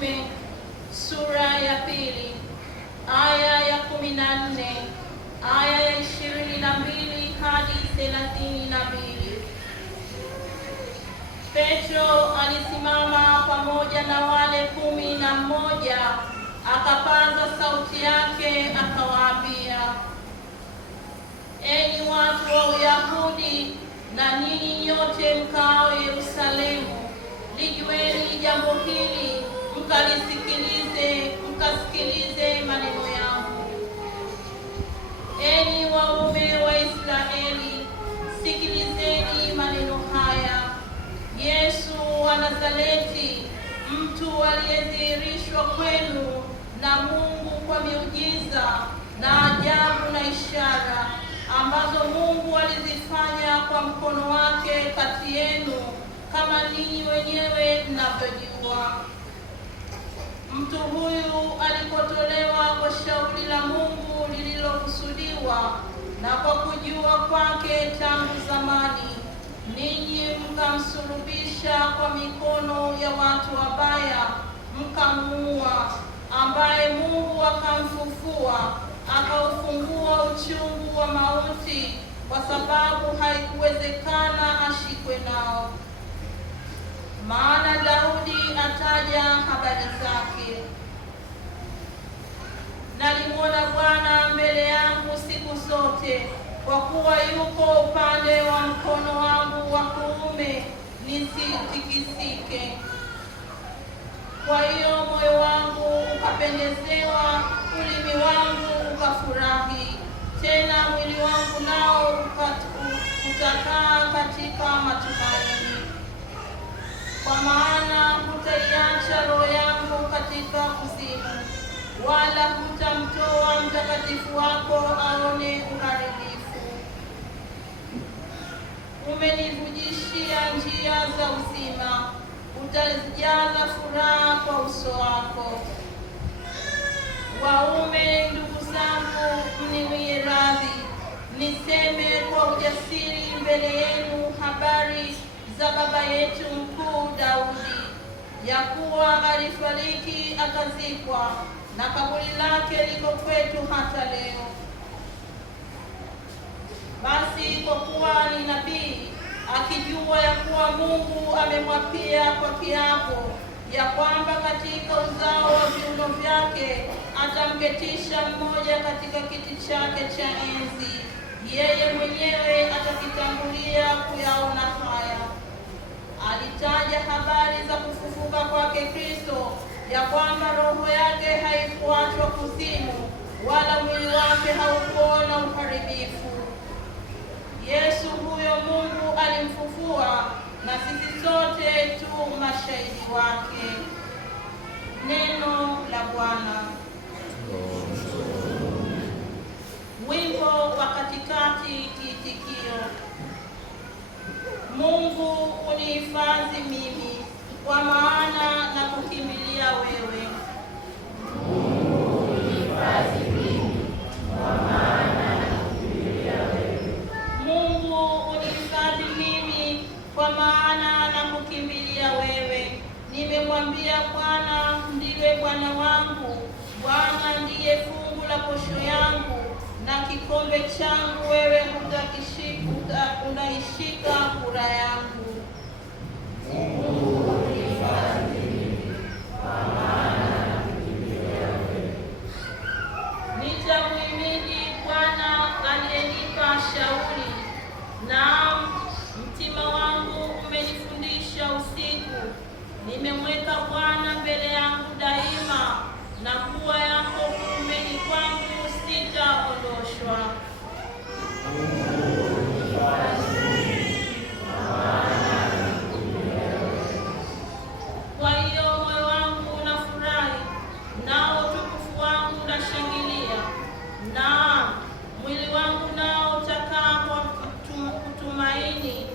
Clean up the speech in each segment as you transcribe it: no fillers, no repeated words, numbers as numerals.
Mitume sura ya 2 aya ya 14 aya ya 22 hadi 32. Petro alisimama pamoja na wale 11, akapaza sauti yake akawaambia, enyi watu wa Uyahudi na ninyi nyote mkao Yerusalemu, lijueni jambo hili, mkasikilize maneno yangu. Enyi waume wa Israeli, sikilizeni maneno haya. Yesu wa Nazareti, mtu aliyedhihirishwa kwenu na Mungu kwa miujiza na ajabu na ishara ambazo Mungu alizifanya kwa mkono wake kati yenu, kama ninyi wenyewe mnavyojua. Mtu huyu alipotolewa kwa shauri la Mungu lililokusudiwa na kwa kujua kwake tangu zamani, ninyi mkamsulubisha kwa mikono ya watu wabaya, mkamuua, ambaye Mungu akamfufua, akaufungua uchungu wa mauti, kwa sababu haikuwezekana ashikwe nao. Maana Daudi ataja habari zake, nalimwona Bwana mbele yangu siku zote, kwa kuwa yuko upande wa mkono wangu wa kuume, nisitikisike. Kwa hiyo moyo wangu ukapendezewa, ulimi wangu ukafurahi, tena mwili wangu nao utakaa katika matumaini. Kwa maana hutaiacha roho yangu katika kuzimu, wala hutamtoa mtakatifu wako aone uharibifu. Umenivujishia njia za uzima, utazijaza furaha kwa uso wako. Waume ndugu zangu, mniwie radhi, niseme kwa ujasiri mbele yenu habari za baba yetu mkuu Daudi, ya kuwa alifariki akazikwa, na kaburi lake liko kwetu hata leo. Basi kwa kuwa ni nabii, akijua ya kuwa Mungu amemwapia kwa kiapo ya kwamba katika uzao wa viuno vyake atamketisha mmoja katika kiti chake cha enzi, yeye mwenyewe atakitangulia kuyaona haya. Alitaja habari za kufufuka kwake Kristo, ya kwamba roho yake haikuachwa kuzimu, wala mwili wake haukuona uharibifu. Yesu huyo Mungu alimfufua, na sisi sote tu mashahidi wake. Neno la Bwana. Wimbo wa katikati, kiitikio: Mungu unihifadhi mimi, kwa maana na kukimbilia wewe. Mungu unihifadhi mimi, kwa maana na kukimbilia wewe. Mungu unihifadhi mimi, kwa maana na kukimbilia wewe. Nimemwambia Bwana, ndiwe Bwana wangu, Bwana ndiye fungu la posho yangu, na kikombe changu wewe unaishika kura yangu. Mungu unihifadhi mimi, kwa maana na kukimbilia wewe. Nitamhimidi Bwana aliyenipa shauri, naam, mtima wangu umenifundisha usiku. Nimemweka Bwana mbele yangu daima, na kuwa yako kuumeni kwangu sitaondoshwa. Mungu unihifadhi mimi, kwa maana na kukimbilia wewe. Kwa hiyo moyo wangu unafurahi, nao utukufu wangu unashangilia. Naam, mwili wangu nao utakaa kwa kutumaini,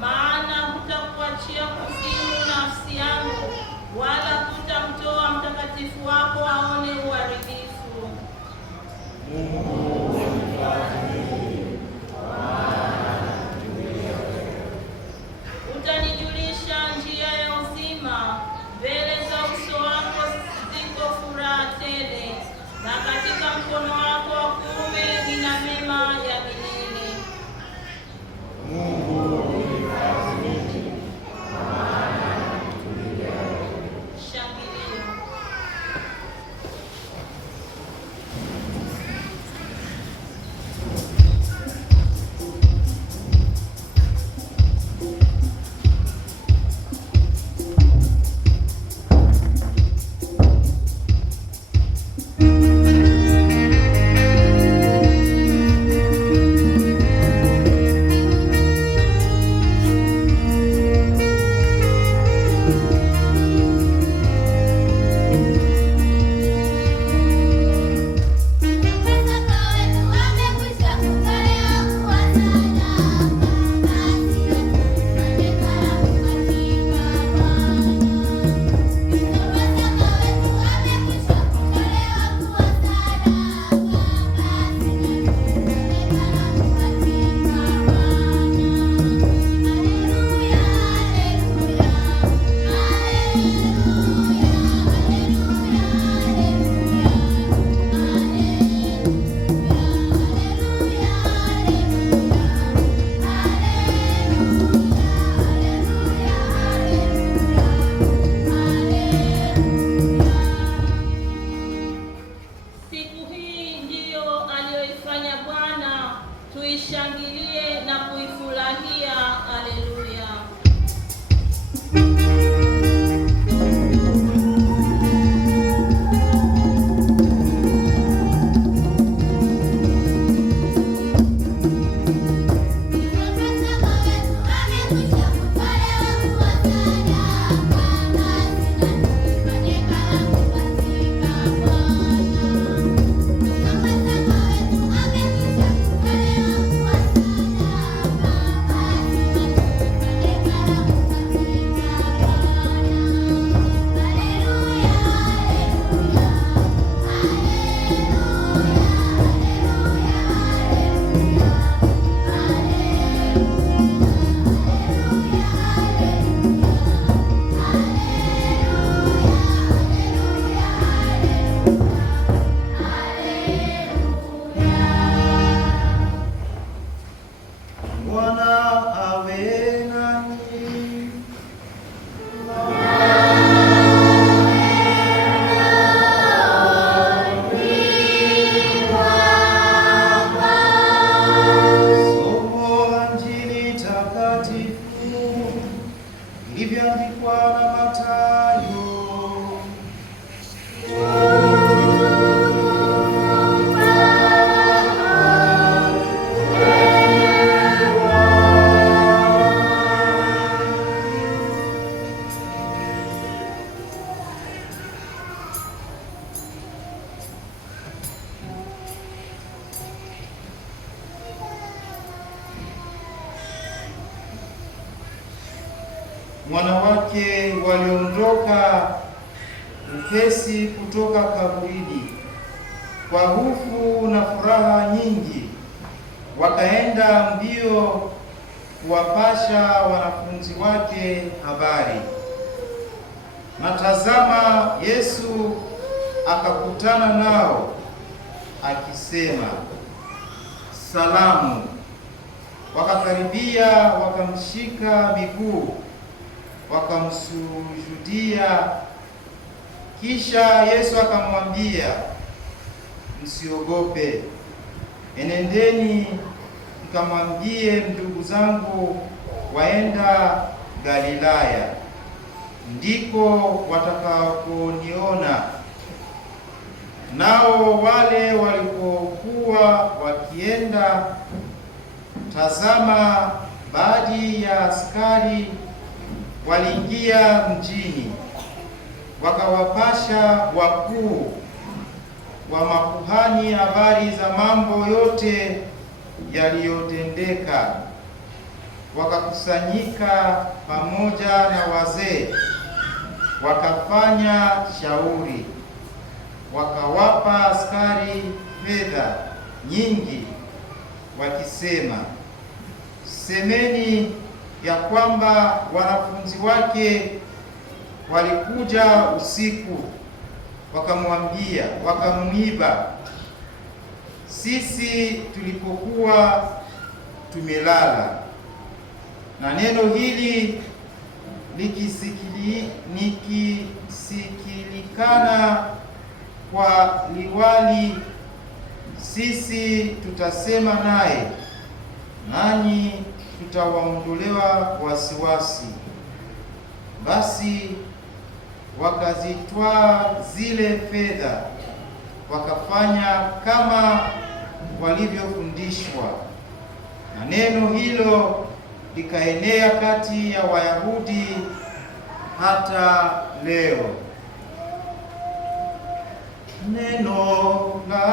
maana hutakuachia kuzimu nafsi yangu, wala hutamtoa mtakatifu wako aone uharibifu. Mungu unihifadhi mimi, kwa maana na kukimbilia wewe. Utanijulisha njia ya uzima, mbele za uso wako ameifanya Bwana, tuishangilie na kuifurahia. Haleluya. Wanawake waliondoka upesi kutoka kaburini kwa hofu na furaha nyingi, wakaenda mbio kuwapasha wanafunzi wake habari. Na tazama, Yesu akakutana nao akisema, salamu. Wakakaribia, wakamshika miguu, wakamsujudia. Kisha Yesu akamwambia, msiogope, enendeni mkamwambie ndugu zangu waenda Galilaya, ndiko watakaponiona. Nao wale walipokuwa wakienda, tazama, baadhi ya askari waliingia mjini, wakawapasha wakuu wa makuhani habari za mambo yote yaliyotendeka. Wakakusanyika pamoja na wazee, wakafanya shauri, wakawapa askari fedha nyingi, wakisema, semeni ya kwamba wanafunzi wake walikuja usiku, wakamwiba sisi tulipokuwa tumelala. Na neno hili likisikilikana kwa liwali, sisi tutasema naye, nanyi tutawaondolewa wasiwasi. Basi wakazitwaa zile fedha, wakafanya kama walivyofundishwa. Na neno hilo likaenea kati ya Wayahudi hata leo. Neno la